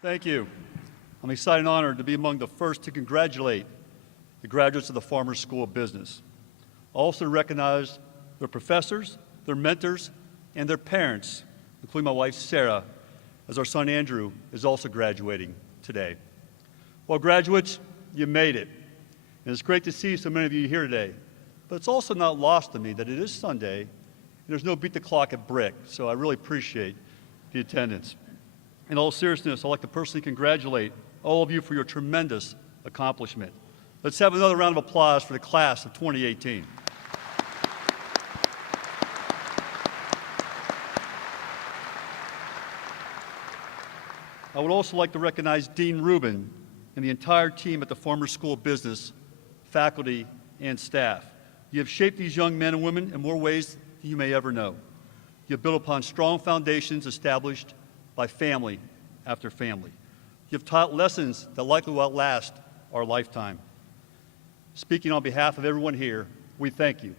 Thank you. I'm excited and honored to be among the first to congratulate the graduates of the Farmers School of Business. Also to recognize their professors, their mentors, and their parents, including my wife Sarah, as our son Andrew is also graduating today. Well, graduates, you made it. And it's great to see so many of you here today. But it's also not lost to me that it is Sunday, and there's no beat the clock at Brick, so I really appreciate the attendance. In all seriousness, I'd like to personally congratulate all of you for your tremendous accomplishment. Let's have another round of applause for the class of 2018. I would also like to recognize Dean Rubin and the entire team at the Farmers School of Business, faculty, and staff. You have shaped these young men and women in more ways than you may ever know. You have built upon strong foundations established by family after family. You have taught lessons that likely will outlast our lifetime. Speaking on behalf of everyone here, we thank you.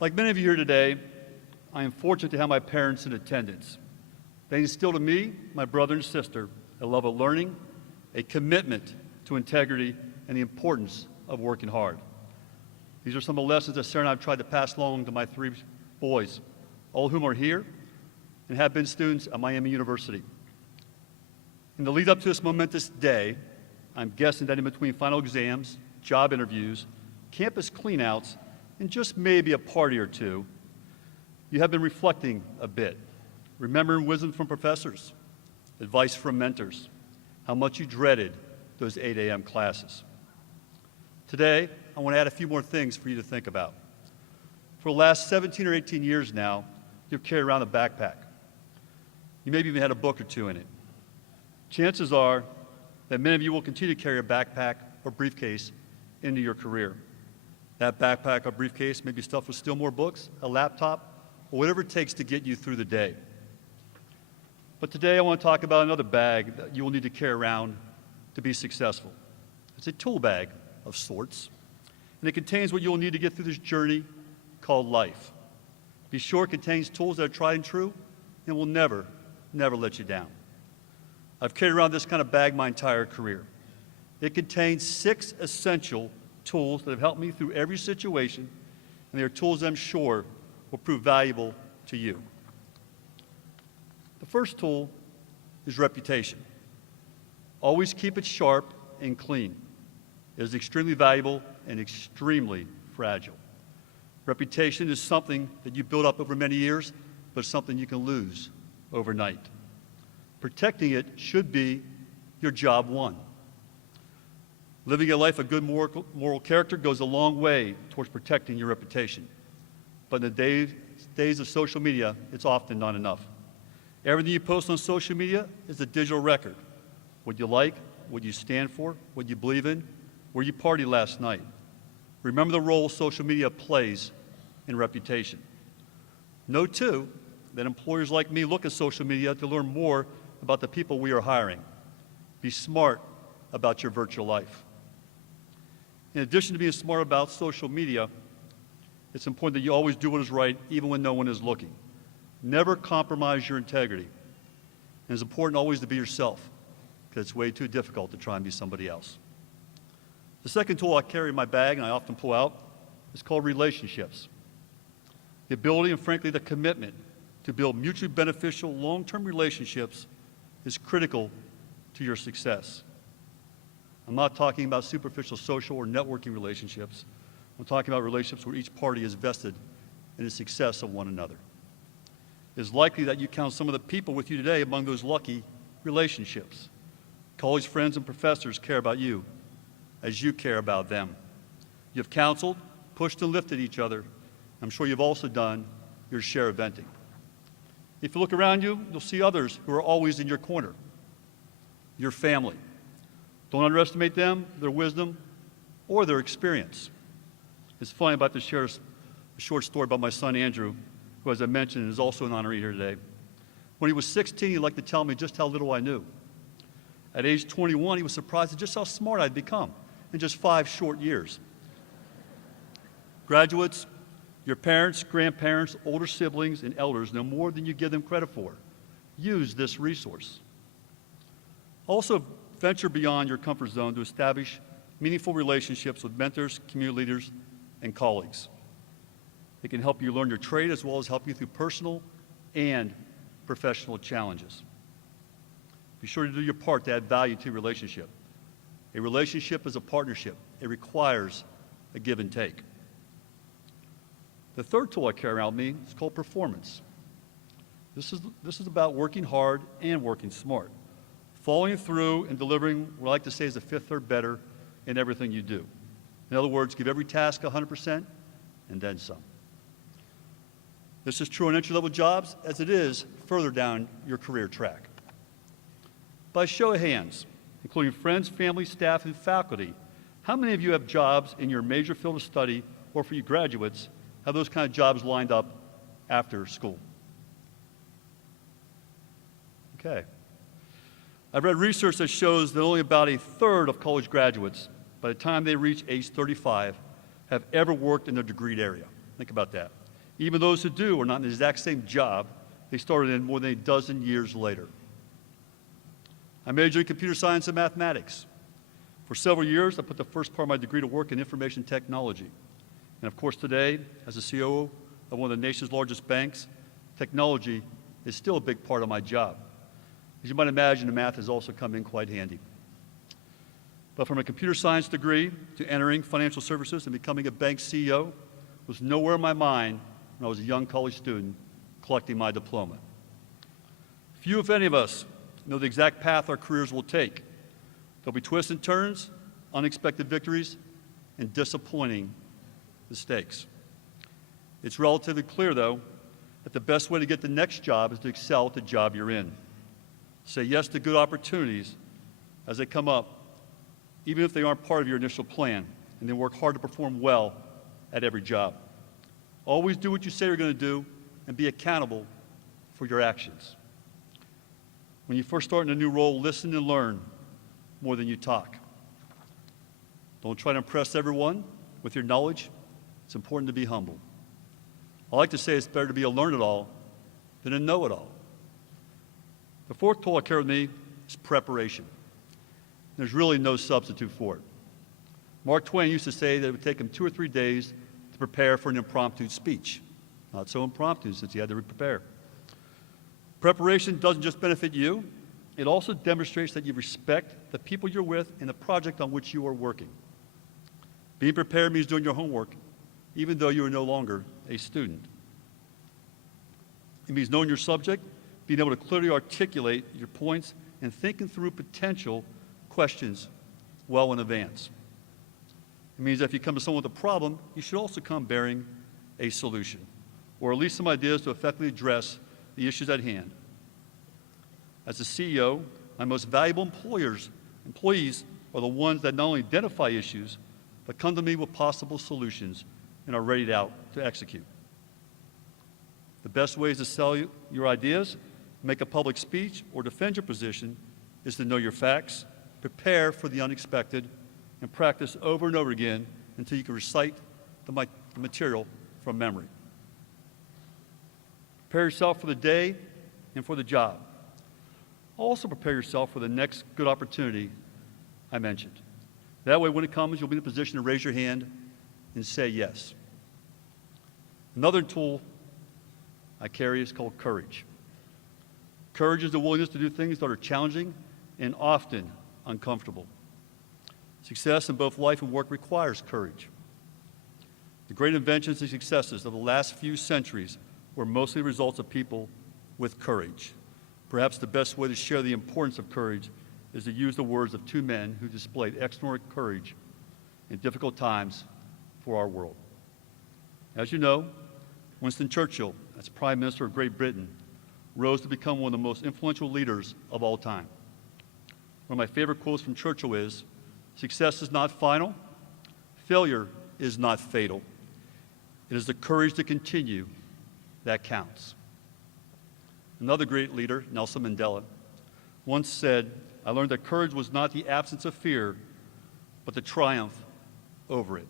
Like many of you here today, I am fortunate to have my parents in attendance. They instilled in me, my brother and sister, a love of learning, a commitment to integrity, and the importance of working hard. These are some of the lessons that Sarah and I have tried to pass along to my three boys, all of whom are here and have been students at Miami University. In the lead up to this momentous day, I'm guessing that in between final exams, job interviews, campus cleanouts, and just maybe a party or two, you have been reflecting a bit, remembering wisdom from professors, advice from mentors, how much you dreaded those 8 a.m. classes. Today, I want to add a few more things for you to think about. For the last 17 or 18 years now, you've carried around a backpack. You maybe even had a book or two in it. Chances are that many of you will continue to carry a backpack or briefcase into your career. That backpack or briefcase may be stuffed with still more books, a laptop, or whatever it takes to get you through the day. But today I want to talk about another bag that you will need to carry around to be successful. It's a tool bag of sorts, and it contains what you will need to get through this journey called life. Be sure it contains tools that are tried and true and will never, never let you down. I've carried around this kind of bag my entire career. It contains 6 essential tools that have helped me through every situation, and they are tools I'm sure will prove valuable to you. The first tool is reputation. Always keep it sharp and clean. It is extremely valuable and extremely fragile. Reputation is something that you build up over many years, but it's something you can lose overnight. Protecting it should be your job one. Living a life of good moral character goes a long way towards protecting your reputation. But in the days of social media, it's often not enough. Everything you post on social media is a digital record. What you like, what you stand for, what you believe in, where you partied last night. Remember the role social media plays in reputation. Know, too, that employers like me look at social media to learn more about the people we are hiring. Be smart about your virtual life. In addition to being smart about social media, it's important that you always do what is right even when no one is looking. Never compromise your integrity. And it's important always to be yourself, because it's way too difficult to try and be somebody else. The second tool I carry in my bag and I often pull out is called relationships. The ability and frankly the commitment to build mutually beneficial long-term relationships is critical to your success. I'm not talking about superficial social or networking relationships. I'm talking about relationships where each party is vested in the success of one another. It is likely that you count some of the people with you today among those lucky relationships. College friends and professors care about you as you care about them. You have counseled, pushed, and lifted each other. I'm sure you've also done your share of venting. If you look around you, you'll see others who are always in your corner. Your family. Don't underestimate them, their wisdom, or their experience. It's funny about to share a short story about my son Andrew, who, as I mentioned, is also an honoree here today. When he was 16, he liked to tell me just how little I knew. At age 21, he was surprised at just how smart I'd become in just 5 short years. Graduates, Your parents, grandparents, older siblings, and elders know more than you give them credit for. Use this resource. Also, venture beyond your comfort zone to establish meaningful relationships with mentors, community leaders, and colleagues. It can help you learn your trade as well as help you through personal and professional challenges. Be sure to do your part to add value to your relationship. A relationship is a partnership. It requires a give and take. The third tool I carry around with me is called performance. This is about working hard and working smart, following through and delivering what I like to say is a fifth or better in everything you do. In other words, give every task 100% and then some. This is true on entry-level jobs as it is further down your career track. By show of hands, including friends, family, staff, and faculty, how many of you have jobs in your major field of study, or for you graduates, have those kind of jobs lined up after school? Okay. I've read research that shows that only about a third of college graduates, by the time they reach age 35, have ever worked in their degreed area. Think about that. Even those who do are not in the exact same job they started in more than a dozen years later. I majored in computer science and mathematics. For several years, I put the first part of my degree to work in information technology. And of course, today, as the CEO of one of the nation's largest banks, technology is still a big part of my job. As you might imagine, the math has also come in quite handy. But from a computer science degree to entering financial services and becoming a bank CEO was nowhere in my mind when I was a young college student collecting my diploma. Few, if any of us, know the exact path our careers will take. There'll be twists and turns, unexpected victories, and disappointing mistakes. It's relatively clear, though, that the best way to get the next job is to excel at the job you're in. Say yes to good opportunities as they come up, even if they aren't part of your initial plan, and then work hard to perform well at every job. Always do what you say you're going to do and be accountable for your actions. When you first start in a new role, listen and learn more than you talk. Don't try to impress everyone with your knowledge. It's important to be humble. I like to say it's better to be a learn-it-all than a know-it-all. The fourth tool I carry with me is preparation. There's really no substitute for it. Mark Twain used to say that it would take him 2 or 3 days to prepare for an impromptu speech. Not so impromptu since he had to prepare. Preparation doesn't just benefit you, it also demonstrates that you respect the people you're with and the project on which you are working. Being prepared means doing your homework, even though you are no longer a student. It means knowing your subject, being able to clearly articulate your points, and thinking through potential questions well in advance. It means that if you come to someone with a problem, you should also come bearing a solution, or at least some ideas to effectively address the issues at hand. As a CEO, my most valuable employees are the ones that not only identify issues, but come to me with possible solutions and are ready to execute. The best ways to sell your ideas, make a public speech, or defend your position is to know your facts, prepare for the unexpected, and practice over and over again until you can recite the material from memory. Prepare yourself for the day and for the job. Also prepare yourself for the next good opportunity I mentioned. That way, when it comes, you'll be in a position to raise your hand and say yes. Another tool I carry is called courage. Courage is the willingness to do things that are challenging and often uncomfortable. Success in both life and work requires courage. The great inventions and successes of the last few centuries were mostly results of people with courage. Perhaps the best way to share the importance of courage is to use the words of 2 men who displayed extraordinary courage in difficult times for our world. As you know, Winston Churchill, as Prime Minister of Great Britain, rose to become one of the most influential leaders of all time. One of my favorite quotes from Churchill is, "Success is not final, failure is not fatal. It is the courage to continue that counts." Another great leader, Nelson Mandela, once said, "I learned that courage was not the absence of fear, but the triumph over it."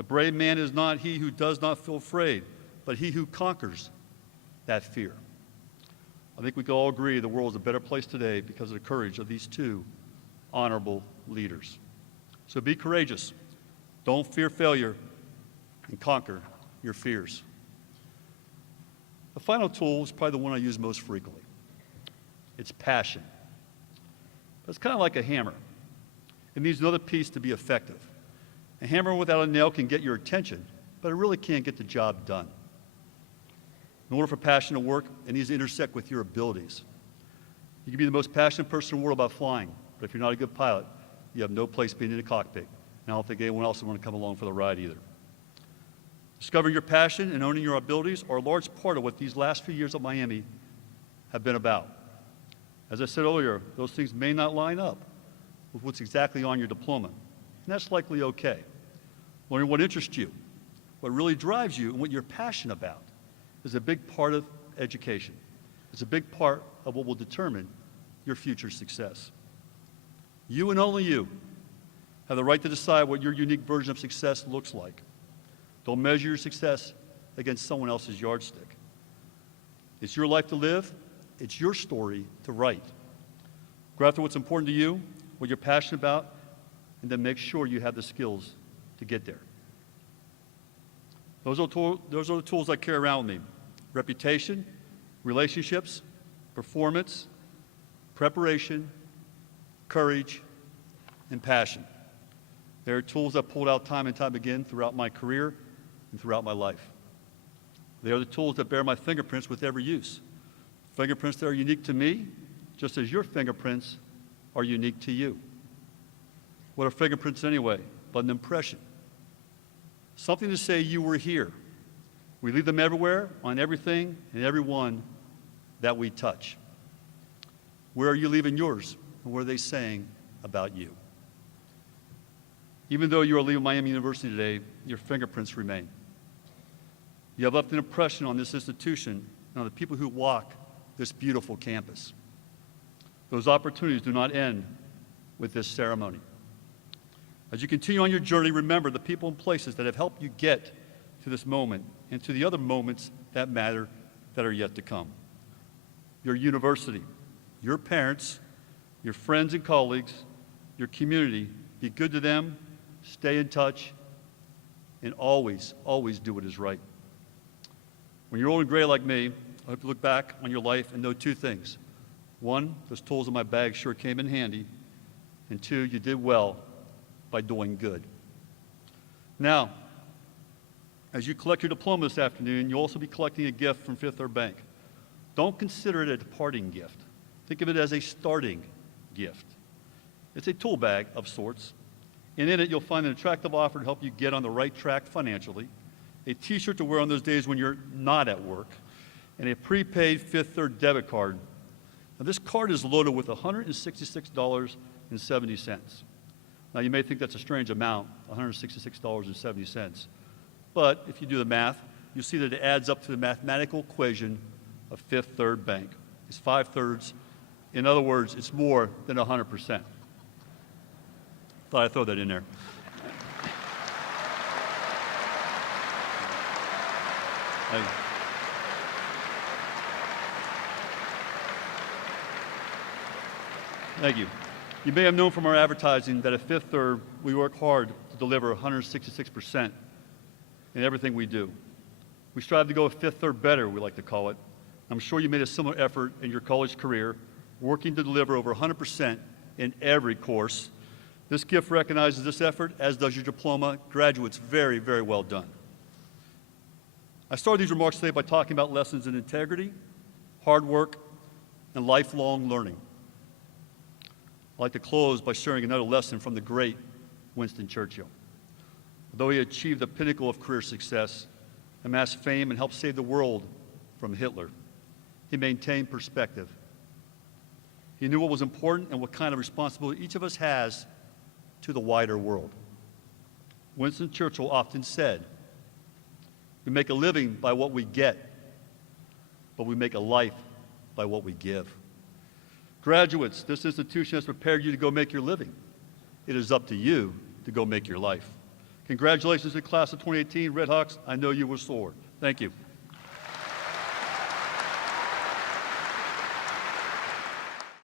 The brave man is not he who does not feel afraid, but he who conquers that fear. I think we can all agree the world is a better place today because of the courage of these two honorable leaders. So be courageous. Don't fear failure, and conquer your fears. The final tool is probably the one I use most frequently. It's passion. It's kind of like a hammer. It needs another piece to be effective. A hammer without a nail can get your attention, but it really can't get the job done. In order for passion to work, it needs to intersect with your abilities. You can be the most passionate person in the world about flying, but if you're not a good pilot, you have no place being in the cockpit. And I don't think anyone else would want to come along for the ride either. Discovering your passion and owning your abilities are a large part of what these last few years at Miami have been about. As I said earlier, those things may not line up with what's exactly on your diploma, and that's likely okay. Learning what interests you, what really drives you, and what you're passionate about is a big part of education. It's a big part of what will determine your future success. You and only you have the right to decide what your unique version of success looks like. Don't measure your success against someone else's yardstick. It's your life to live. It's your story to write. Go after what's important to you, what you're passionate about, and then make sure you have the skills to get there. Those are the tools I carry around with me. Reputation, relationships, performance, preparation, courage, and passion. They are tools I pulled out time and time again throughout my career and throughout my life. They are the tools that bear my fingerprints with every use. Fingerprints that are unique to me, just as your fingerprints are unique to you. What are fingerprints anyway, but an impression? Something to say you were here. We leave them everywhere, on everything and everyone that we touch. Where are you leaving yours, and what are they saying about you? Even though you are leaving Miami University today, your fingerprints remain. You have left an impression on this institution and on the people who walk this beautiful campus. Those opportunities do not end with this ceremony. As you continue on your journey, remember the people and places that have helped you get to this moment and to the other moments that matter that are yet to come. Your university, your parents, your friends and colleagues, your community, be good to them, stay in touch, and always, always do what is right. When you're old and gray like me, I hope you look back on your life and know two things. One, those tools in my bag sure came in handy. And two, you did well by doing good. Now, as you collect your diploma this afternoon, you'll also be collecting a gift from Fifth Third Bank. Don't consider it a departing gift. Think of it as a starting gift. It's a tool bag of sorts, and in it you'll find an attractive offer to help you get on the right track financially, a t-shirt to wear on those days when you're not at work, and a prepaid Fifth Third debit card. Now this card is loaded with $166.70. Now you may think that's a strange amount, $166.70. But if you do the math, you'll see that it adds up to the mathematical equation of Fifth Third Bank. It's 5/3. In other words, it's more than 100%. Thought I'd throw that in there. Thank you. You may have known from our advertising that at Fifth Third, we work hard to deliver 166% in everything we do. We strive to go a Fifth Third better, we like to call it. I'm sure you made a similar effort in your college career, working to deliver over 100% in every course. This gift recognizes this effort, as does your diploma. Graduates, very, very well done. I started these remarks today by talking about lessons in integrity, hard work, and lifelong learning. I'd like to close by sharing another lesson from the great Winston Churchill. Although he achieved the pinnacle of career success, amassed fame, and helped save the world from Hitler, he maintained perspective. He knew what was important and what kind of responsibility each of us has to the wider world. Winston Churchill often said, "We make a living by what we get, but we make a life by what we give." Graduates, this institution has prepared you to go make your living. It is up to you to go make your life. Congratulations to the class of 2018. Red Hawks, I know you will soar. Thank you.